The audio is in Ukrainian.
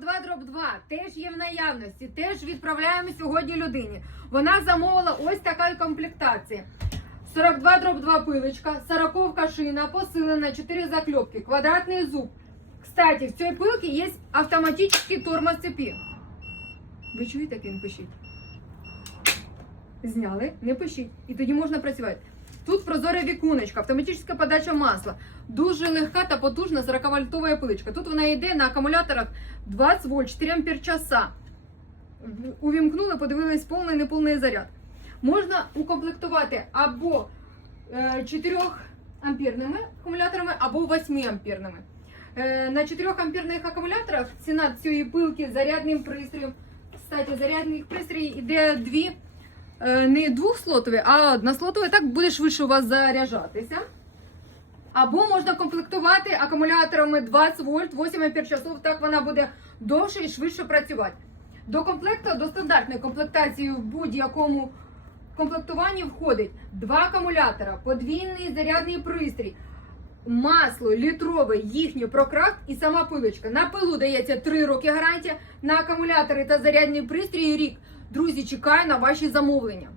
дроб 2 теж є в наявності, теж відправляємо сьогодні людині. Вона замовила ось така комплектація. 42 дроб 2 пилочка, 40 шина, посилена, 4 заклепки, квадратний зуб. Кстати, в цій пилці є автоматичний тормоз цепі. Ви чуєте, він пишіть? Зняли, не пишіть. І тоді можна працювати. Тут прозоре вікунечко, автоматична подача масла. Дуже легка та потужна 40-вольтова пиличка. Тут вона йде на акумуляторах 20 вольт, 4 ампер часа. Увімкнули, подивились повний неповний заряд. Можна укомплектувати або 4 амперними акумуляторами, або 8 амперними. Е, На 4 амперних акумуляторах ціна цієї пилки зарядним пристроєм. Кстати, зарядних пристроїв іде дві, е, не двохслотові, а однослотові. Так буде швидше у вас заряджатися. Або можна комплектувати акумуляторами 20 вольт, 8 ампер часов, так вона буде довше і швидше працювати. До комплекту, до стандартної комплектації в будь-якому комплектуванні входить два акумулятора, подвійний зарядний пристрій, масло літрове, їхнє прокрафт і сама пилочка. На пилу дається 3 роки гарантія, на акумулятори та зарядний пристрій рік. Друзі, чекаю на ваші замовлення.